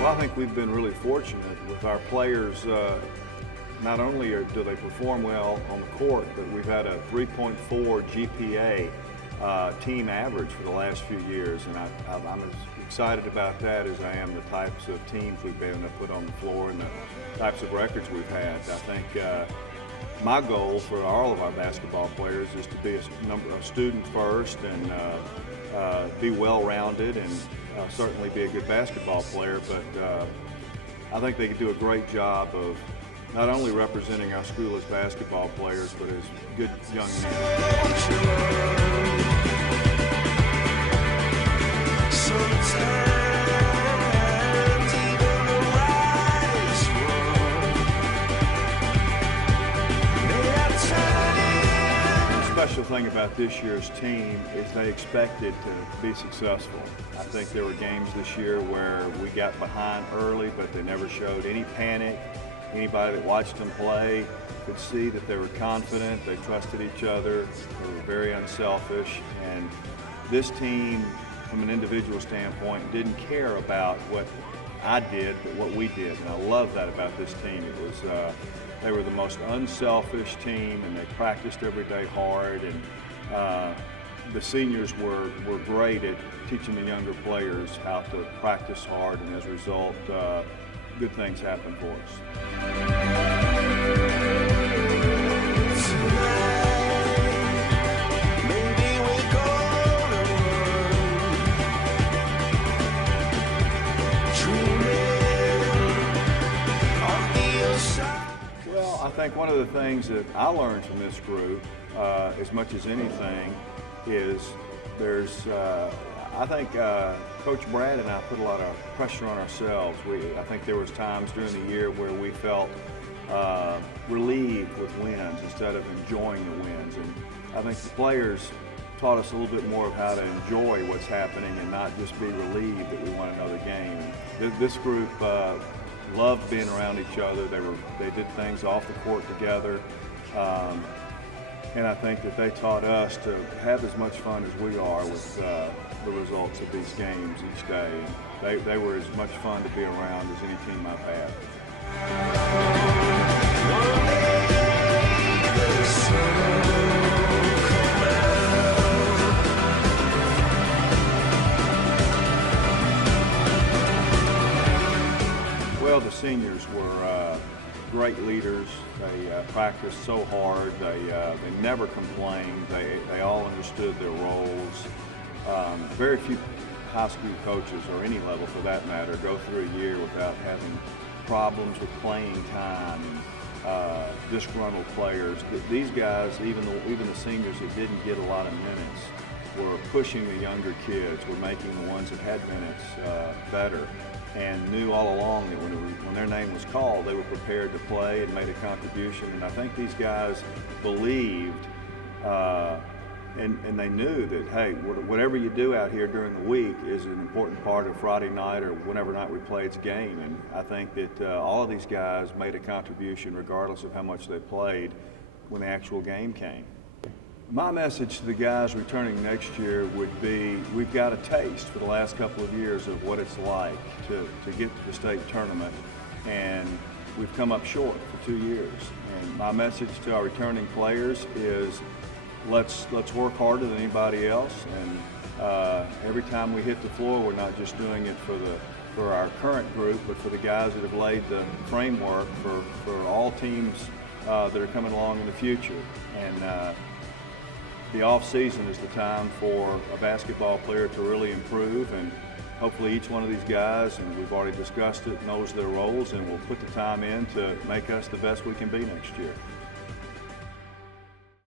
Well, I think we've been really fortunate with our players. Not only do they perform well on the court, but we've had a 3.4 GPA team average for the last few years, and I'm as excited about that as I am the types of teams we've been able to put on the floor and the types of records we've had. I think my goal for all of our basketball players is to be a student first and be well-rounded and certainly be a good basketball player, but I think they could do a great job of not only representing our school as basketball players, but as good young men. The special thing about this year's team is they expected to be successful. I think there were games this year where we got behind early, but they never showed any panic. Anybody that watched them play could see that they were confident, they trusted each other, they were very unselfish, and this team, from an individual standpoint, didn't care about what I did, but what we did, and I love that about this team. It was they were the most unselfish team, and they practiced every day hard, and the seniors were great at teaching the younger players how to practice hard, and as a result, good things happen for us. Well, I think one of the things that I learned from this group, as much as anything, is I think Coach Brad and I put a lot of pressure on ourselves. I think there was times during the year where we felt relieved with wins instead of enjoying the wins. And I think the players taught us a little bit more of how to enjoy what's happening and not just be relieved that we won another game. This group loved being around each other. They did things off the court together. And I think that they taught us to have as much fun as we are with the results of these games each day. They were as much fun to be around as any team I've had. Well, the seniors were great leaders. They practiced so hard. They never complained. They all understood their roles. Very few high school coaches, or any level for that matter, go through a year without having problems with playing time and disgruntled players. These guys, even the seniors that didn't get a lot of minutes, were pushing the younger kids, were making the ones that had minutes better, and knew all along that when their name was called, they were prepared to play and made a contribution. And I think these guys believed and they knew that, hey, whatever you do out here during the week is an important part of Friday night or whenever night we play its game. And I think that all of these guys made a contribution regardless of how much they played when the actual game came. My message to the guys returning next year would be, we've got a taste for the last couple of years of what it's like to get to the state tournament, and we've come up short for 2 years. And my message to our returning players is, let's work harder than anybody else, and every time we hit the floor, we're not just doing it for our current group, but for the guys that have laid the framework for all teams that are coming along in the future. And the off season is the time for a basketball player to really improve, and hopefully each one of these guys, and we've already discussed it, knows their roles and will put the time in to make us the best we can be next year.